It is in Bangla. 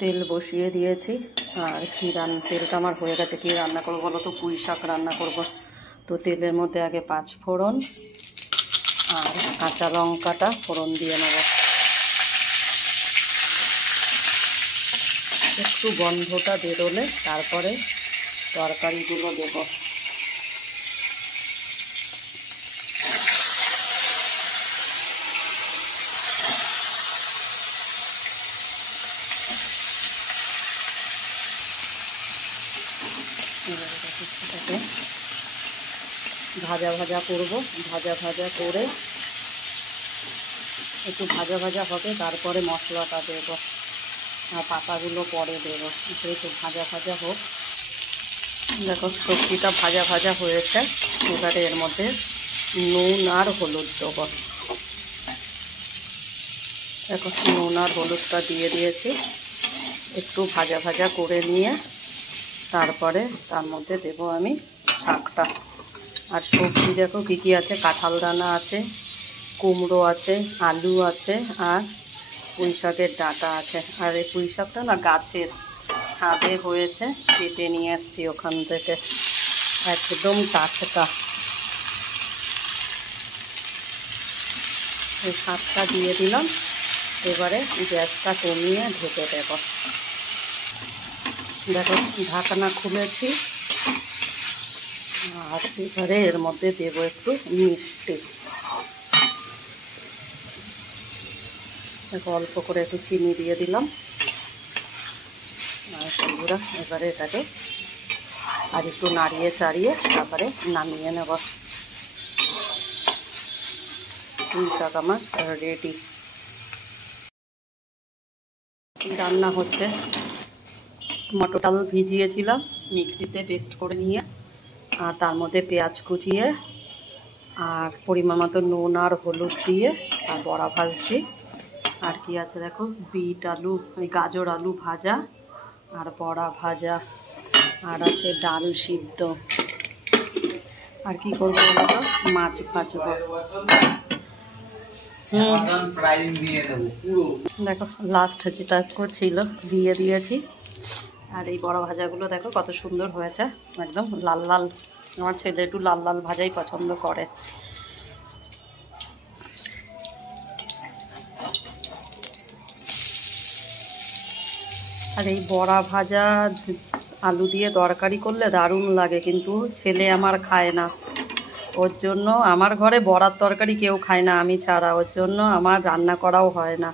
তেল বসিয়ে দিয়েছি। আর তেলটা আমার হয়ে গেছে। কী রান্না করবো বলো তো? পুঁই শাক রান্না করব। তো তেলের মধ্যে আগে 5 ফোড়ন আর কাঁচা লঙ্কাটা ফোড়ন দিয়ে নেব। একটু গন্ধটা বেরোলে তারপরে তরকারিগুলো দেব। এটাকে ভাজা ভাজা করব। ভাজা ভাজা করে একটু ভাজা ভাজা হবে, তারপরে মশলাটা দেব আর পাতাগুলো পরে দেব। একটু ভাজা ভাজা হোক। দেখো সবজিটা ভাজা ভাজা হয়েছে। এবারে এর মধ্যে নুন আর হলুদ দেব। দেখো নুন আর হলুদটা দিয়ে দিয়েছি। একটু ভাজা ভাজা করে নিয়ে তারপরে তার মধ্যে দেব আমি শাকটা। আর সবজি দেখো কী কী আছে। কাঁঠাল দানা আছে, কুমড়ো আছে, আলু আছে আর পুঁই শাকের ডাঁটা আছে। আর এই পুঁই শাকটা না গাছের ছাদে হয়েছে, কেটে নিয়ে এসছি ওখান থেকে, একদম টাটকা। এই শাকটা দিয়ে দিলাম। এবারে গ্যাসটা কমিয়ে ঢেকে দেব। দেখো ঢাকনা খুলেছি। আর এবারে এর মধ্যে দেব একটু মিষ্টি। অল্প করে একটু চিনি দিয়ে দিলাম। আর বন্ধুরা এবারে এটাকে আর একটু নাড়িয়ে চাড়িয়ে তারপরে নামিয়ে নেব। পুঁই শাক আমার রেডি। রান্না হচ্ছে। মটর ডাল ভিজিয়েছিলাম, মিক্সিতে পেস্ট করে নিয়ে আর তার মধ্যে পেঁয়াজ কুচিয়ে আর পরিমাণ মতো নুন আর হলুদ দিয়ে আর বড়া ভাজছি। আর কি আছে দেখো, বিট আলু, ওই গাজর আলু ভাজা আর বড়া ভাজা, আর আছে ডাল সিদ্ধ। আর কি করবো বলতো? মাছ ভাজবো। দেখো লাস্ট যেটা ছিল দিয়ে দিয়েছি। আর এই বড়া ভাজাগুলো দেখো কত সুন্দর হয়েছে, একদম লাল লাল। আমার ছেলে একটু লাল লাল ভাজাই পছন্দ করে। আর এই বড়া ভাজা আলু দিয়ে তরকারি করলে দারুণ লাগে, কিন্তু ছেলে আমার খায় না। ওর জন্য আমার ঘরে বড়ার তরকারি কেউ খায় না আমি ছাড়া, ওর জন্য আমার রান্না করাও হয় না।